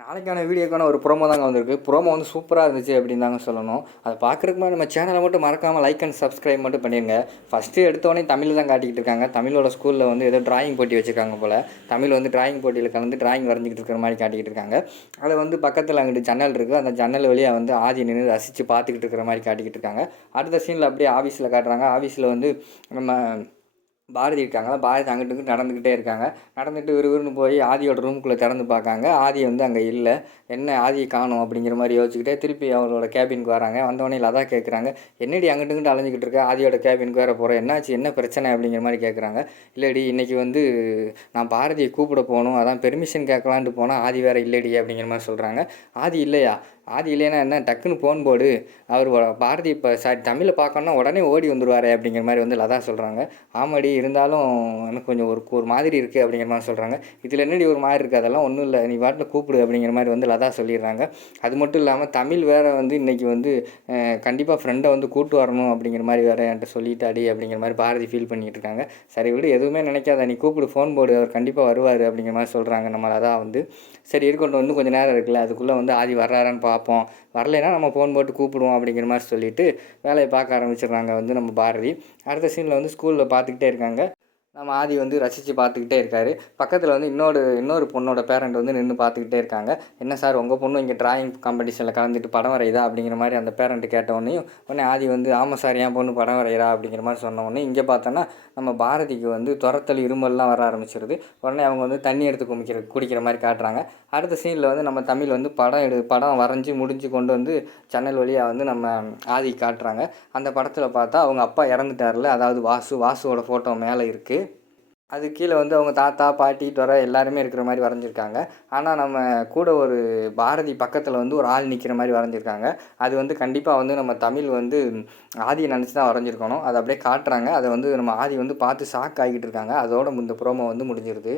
நாளைக்கான வீடியோக்கான ஒரு ப்ரோமோ தாங்க வந்திருக்கு. ப்ரோமோ வந்து சூப்பராக இருந்துச்சு அப்படின்னு தாங்க சொல்லணும். அதை பார்க்குறதுக்கு நம்ம சேனலை மட்டும் மறக்காமல் லைக் அண்ட் சப்ஸ்கிரைப் மட்டும் பண்ணிடுங்க ஃபஸ்ட்டு எடுத்தோடனே தமிழ் தான் காட்டிக்கிட்டு இருக்காங்க. தமிழோட ஸ்கூலில் வந்து ஏதோ டிராயிங் போட்டி வச்சுருக்காங்க போல். தமிழ் வந்து டிராயிங் போட்டியில் கலந்து டிராயிங் வரைஞ்சிக்கிட்டு இருக்கிற மாதிரி காட்டிக்கிட்டு இருக்காங்க. அதில் வந்து பக்கத்தில் அங்கிட்டு ஜன்னல் இருக்குது அந்த ஜன்னல் வழியாக வந்து ஆதி நின்று ரசித்து பார்த்துக்கிட்டு இருக்கிற மாதிரி காட்டிக்கிட்டு இருக்காங்க. அடுத்த சீனில் அப்படியே ஆஃபீஸில் காட்டுறாங்க. ஆஃபீஸில் வந்து நம்ம பாரதி இருக்காங்க. பாரதி அங்கிட்டு இங்கிட்டு நடந்துக்கிட்டே இருக்காங்க. நடந்துட்டு விறுவிறுன்னு போய் ஆதியோட ரூமுக்குள்ளே திறந்து பார்க்காங்க. ஆதி வந்து அங்கே இல்லை. என்ன ஆதியை காணும் அப்படிங்கிற மாதிரி யோசிச்சுக்கிட்டே திருப்பி அவரோட கேபினுக்கு வராங்க. வந்தவொடனே லதா கேட்குறாங்க என்னடி அங்கிட்டு இங்கிட்டு அலைஞ்சிக்கிட்டு இருக்க? ஆதியோட கேபினுக்கு வேறு போகிறேன் என்னாச்சு? என்ன பிரச்சனை? அப்படிங்கிற மாதிரி கேட்குறாங்க இல்லடி இன்றைக்கி வந்து நான் பாரதியை கூப்பிட போகணும். அதான் பெர்மிஷன் கேட்கலான்ட்டு போனால் ஆதி வேறு இல்லடி அப்படிங்கிற மாதிரி சொல்கிறாங்க ஆதி இல்லையா? ஆதி இல்லைன்னா என்ன டக்குன்னு ஃபோன் போடு. அவர் பாரதி இப்போ சாரி தமிழை பார்க்கணுன்னா உடனே ஓடி வந்துருவாரு அப்படிங்கிற மாதிரி வந்து லதா சொல்கிறாங்க ஆமாடி இருந்தாலும் எனக்கு கொஞ்சம் ஒரு ஒரு மாதிரி இருக்குது அப்படிங்கிற மாதிரி சொல்கிறாங்க இதில் என்னடி ஒரு மாதிரி இருக்குது அதெல்லாம் ஒன்றும் இல்லை. நீ வாட்டில் கூப்பிடு அப்படிங்கிற மாதிரி வந்து லதா சொல்லிடுறாங்க. அது மட்டும் இல்லாமல் தமிழ் வேறு வந்து இன்றைக்கி வந்து கண்டிப்பாக ஃப்ரெண்டை வந்து கூட்டு வரணும் அப்படிங்கிற மாதிரி வேறு என்கிட்ட சொல்லிட்டாடி அப்படிங்கிற மாதிரி பாரதி ஃபீல் பண்ணிகிட்டு இருக்காங்க. சரி விடு எதுவுமே நினைக்காத. நீ கூப்பிடு ஃபோன் போடு. அவர் கண்டிப்பாக வருவார் அப்படிங்கிற மாதிரி சொல்கிறாங்க நம்ம லதா வந்து. சரி இருக்கட்டும். இன்னும் கொஞ்சம் நேரம் இருக்குல்ல. அதுக்குள்ளே வந்து ஆதி வர்றாரான்னு பார்ப்போம். வரலைன்னா நம்ம ஃபோன் போட்டு கூப்பிடுவோம் அப்படிங்கிற மாதிரி சொல்லிவிட்டு வேலையை பார்க்க ஆரம்பிச்சிடுறாங்க வந்து நம்ம பாரதி. அடுத்த சீனில் வந்து ஸ்கூலில் பார்த்துக்கிட்டே இருக்காங்க. நம்ம ஆதி வந்து ரசித்து பார்த்துக்கிட்டே இருக்காரு. பக்கத்தில் வந்து இன்னொரு இன்னொரு பொண்ணோட பேரண்ட் வந்து நின்று பார்த்துக்கிட்டே இருக்காங்க. என்ன சார் உங்கள் பொண்ணு இங்கே டிராயிங் காம்படிஷனில் கலந்துட்டு படம் வரையுதா? அப்படிங்கிற மாதிரி அந்த பேரண்ட் கேட்ட உடனே உடனே ஆதி வந்து ஆமாம் சார் என் பொண்ணு படம் வரைகிறா அப்படிங்கிற மாதிரி சொன்னோடனே இங்கே பார்த்தோன்னா நம்ம பாரதிக்கு வந்து துரத்தல் இருமல்லாம் வர ஆரம்பிச்சிருது. உடனே அவங்க வந்து தண்ணி எடுத்து குமிக்கிற குடிக்கிற மாதிரி காட்டுறாங்க. அடுத்த சீனில் வந்து நம்ம தமிழ் வந்து படம் எடு படம் வரைஞ்சி முடிஞ்சு கொண்டு வந்து ஜன்னல் வழியாக வந்து நம்ம ஆதி காட்டுறாங்க. அந்த படத்தில் பார்த்தா அவங்க அப்பா இறந்துட்டார்ல. அதாவது வாசு வாசுவோட ஃபோட்டோ மேலே இருக்குது அது கீழே வந்து அவங்க தாத்தா பாட்டி துறை எல்லாருமே இருக்கிற மாதிரி வரைஞ்சிருக்காங்க. ஆனால் நம்ம கூட ஒரு பாரதி பக்கத்தில் வந்து ஒரு ஆள் நிற்கிற மாதிரி வரைஞ்சிருக்காங்க. அது வந்து கண்டிப்பாக வந்து நம்ம தமிழ் வந்து ஆதியை நினச்சி தான் வரைஞ்சிருக்கணும். அதை அப்படியே காட்டுறாங்க. அதை வந்து நம்ம ஆதி வந்து பார்த்து ஷாக் ஆகிட்டு இருக்காங்க. அதோட இந்த ப்ரோமோ வந்து முடிஞ்சிருது.